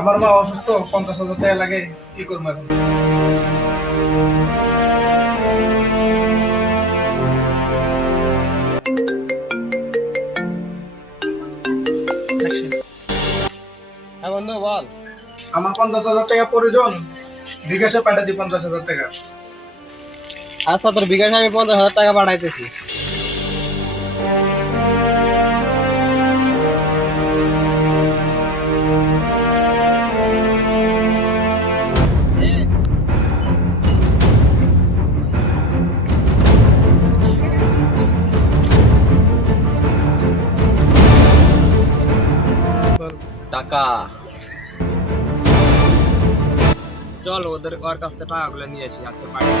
আমার মা অসুস্থ, 50,000 টাকা লাগে, কি করবো এখন? হ্যাঁ বন্ধু বল। আমার 50,000 টাকা প্রয়োজন, বিকাশে পাঠিয়ে দিই 50,000 টাকা। আচ্ছা তোর বিকাশে আমি 50,000 টাকা পাঠাইতেছি। টাকা চল ওর কাছ থেকে টাকাগুলো নিয়ে আসি আজকে পাঠিয়ে।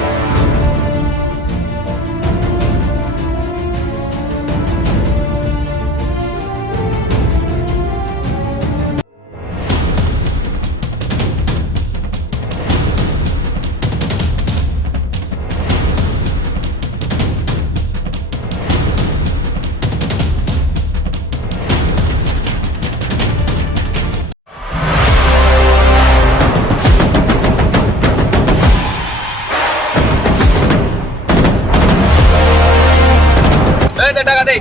টাকা দে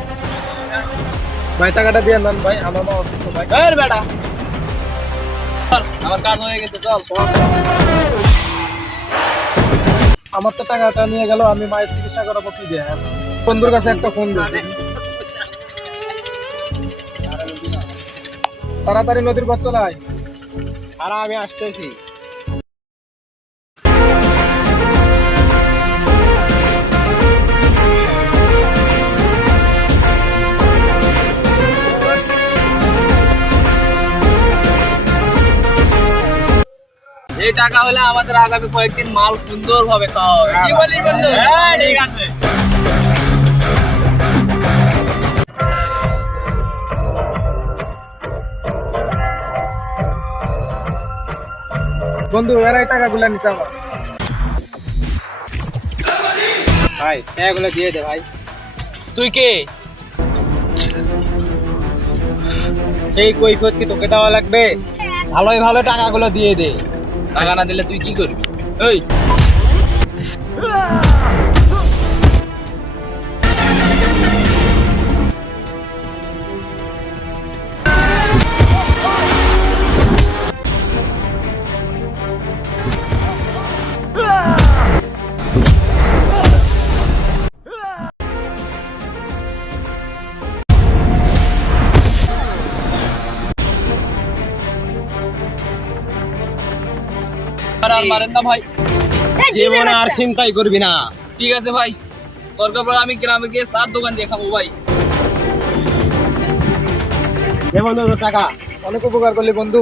ভাই, টাকাটা দিয়ে নেন ভাই, আমার মা অসুস্থ ভাই। বেটা আমার কাজ হয়ে গেছে চল। আমার তো টাকাটা নিয়ে গেল, আমি মায়ের চিকিৎসা করাবো কি দিয়ে? বন্ধুর কাছে একটা ফোন দিই, তাড়াতাড়ি নদীর পথ চলে আয়। আর আমি আসতেছি। এই টাকা হলে আমাদের আগামী কয়েকদিন মাল সুন্দর ভাবে খাওয়া হবে। কি বলিস বন্ধু? হ্যাঁ ঠিক আছে। বন্ধু, এরাই টাকাগুলো নিছে আমার। ভাই টাকাগুলো দিয়ে দে ভাই। তুই কে? সেই কৈফিয়ত কি তোকে দেওয়া লাগবে? ভালোই ভালো টাকাগুলো দিয়ে দে। টাকা না দিলে তুই কি করবি? এই মারেন না ভাই, জীবনে আর চিন্তাই করবি না। ঠিক আছে ভাই, তোর পর আমি গ্রামে গিয়ে তার দোকান দিয়ে খাবো ভাই। টাকা অনেক উপকার করলি বন্ধু।